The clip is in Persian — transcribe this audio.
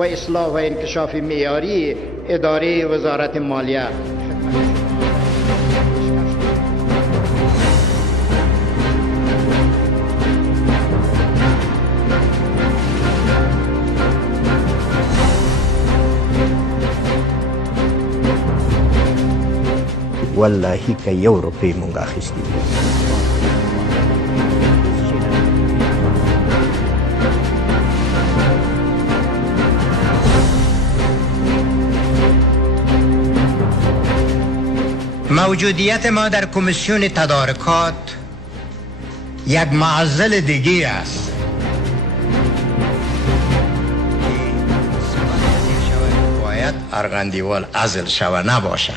و اصلاح و انکشاف معیاری اداره وزارت مالیه. والله که 1 روپۍ مونږ اخیستي دي. موجودیت ما در کمیسیون تدارکات یک معضل دیگه است. باید ارغندیوال عزل شوه نباشه.